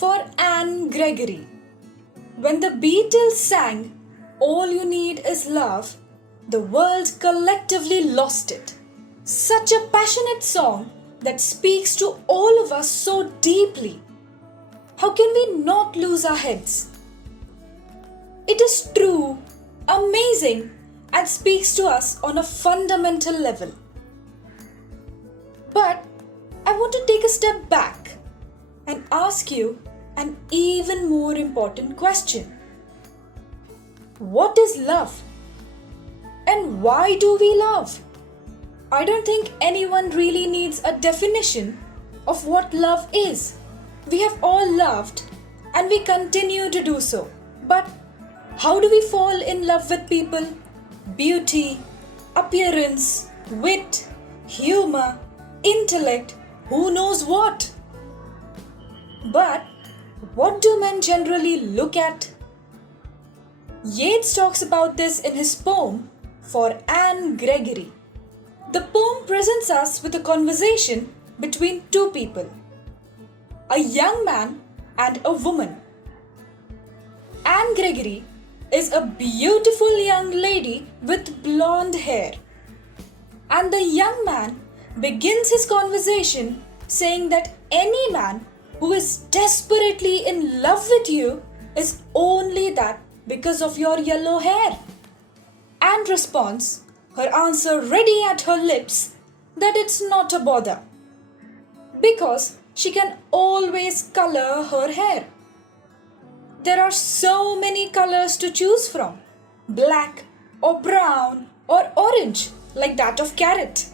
For Anne Gregory. When the Beatles sang All You Need Is Love, the world collectively lost it. Such a passionate song that speaks to all of us so deeply. How can we not lose our heads? It is true, amazing, and speaks to us on a fundamental level. But I want to take a step back and ask you an even more important question. What is love? And why do we love? I don't think anyone really needs a definition of what love is. We have all loved and we continue to do so. But how do we fall in love with people? Beauty, appearance, wit, humor, intellect, who knows what? But what do men generally look at? Yeats talks about this in his poem For Anne Gregory. The poem presents us with a conversation between two people, a young man and a woman. Anne Gregory is a beautiful young lady with blonde hair, and the young man begins his conversation saying that any man who is desperately in love with you is only that because of your yellow hair. Anne responds, her answer ready at her lips, that it's not a bother, because she can always color her hair. There are so many colors to choose from, black or brown or orange, like that of carrot.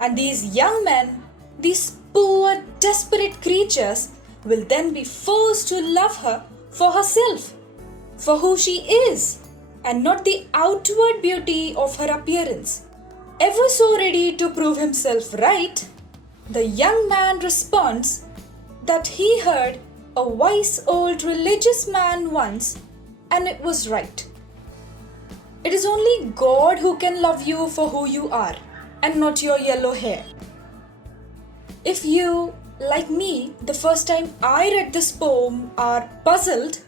And these young men, these poor desperate creatures, will then be forced to love her for herself, for who she is, and not the outward beauty of her appearance. Ever so ready to prove himself right, the young man responds that he heard a wise old religious man once, and it was right. It is only God who can love you for who you are, and not your yellow hair. If you, like me, the first time I read this poem are puzzled,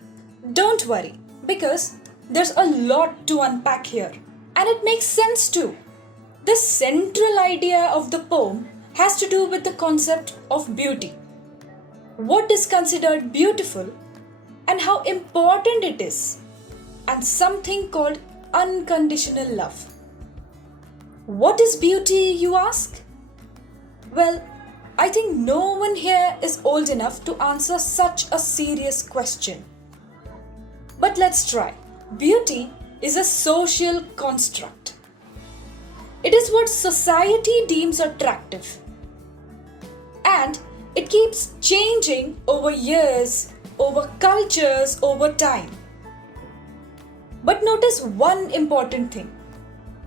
don't worry, because there's a lot to unpack here, and it makes sense too. The central idea of the poem has to do with the concept of beauty. What is considered beautiful and how important it is, and something called unconditional love. What is beauty, you ask? Well, I think no one here is old enough to answer such a serious question. But let's try. Beauty is a social construct. It is what society deems attractive. And it keeps changing over years, over cultures, over time. But notice one important thing.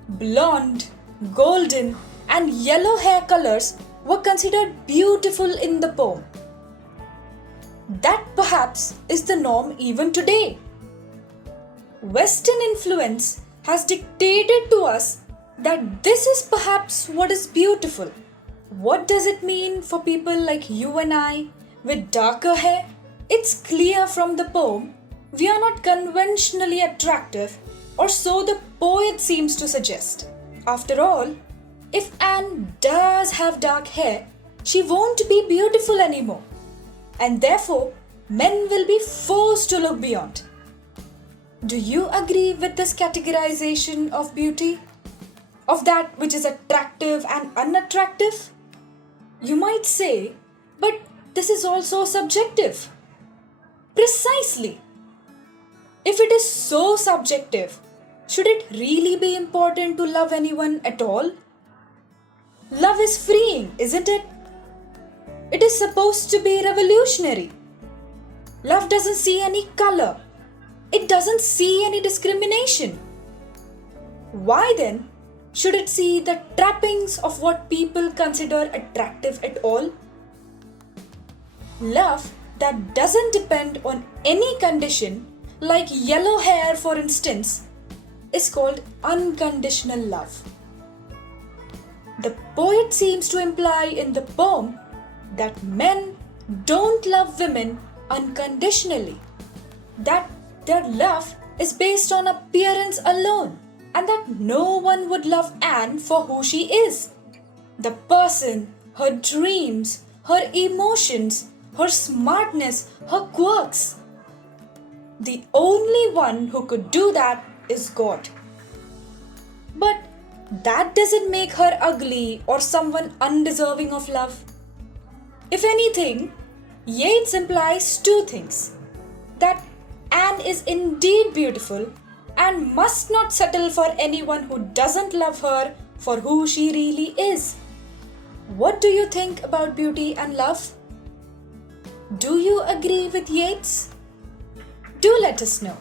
Blonde, golden, and yellow hair colors were considered beautiful in the poem. That perhaps is the norm even today. Western influence has dictated to us that this is perhaps what is beautiful. What does it mean for people like you and I with darker hair? It's clear from the poem we are not conventionally attractive, or so the poet seems to suggest. After all, if Anne does have dark hair, she won't be beautiful anymore, and therefore men will be forced to look beyond. Do you agree with this categorization of beauty? Of that which is attractive and unattractive? You might say, but this is also subjective. Precisely. If it is so subjective, should it really be important to love anyone at all? Love is freeing, isn't it? It is supposed to be revolutionary. Love doesn't see any color. It doesn't see any discrimination. Why then should it see the trappings of what people consider attractive at all? Love that doesn't depend on any condition, like yellow hair for instance, is called unconditional love. The poet seems to imply in the poem that men don't love women unconditionally, that their love is based on appearance alone, and that no one would love Anne for who she is. The person, her dreams, her emotions, her smartness, her quirks. The only one who could do that is God. But that doesn't make her ugly or someone undeserving of love. If anything, Yeats implies two things: that Anne is indeed beautiful and must not settle for anyone who doesn't love her for who she really is. What do you think about beauty and love? Do you agree with Yeats? Do let us know.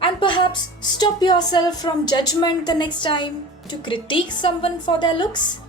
And perhaps stop yourself from judgment the next time to critique someone for their looks.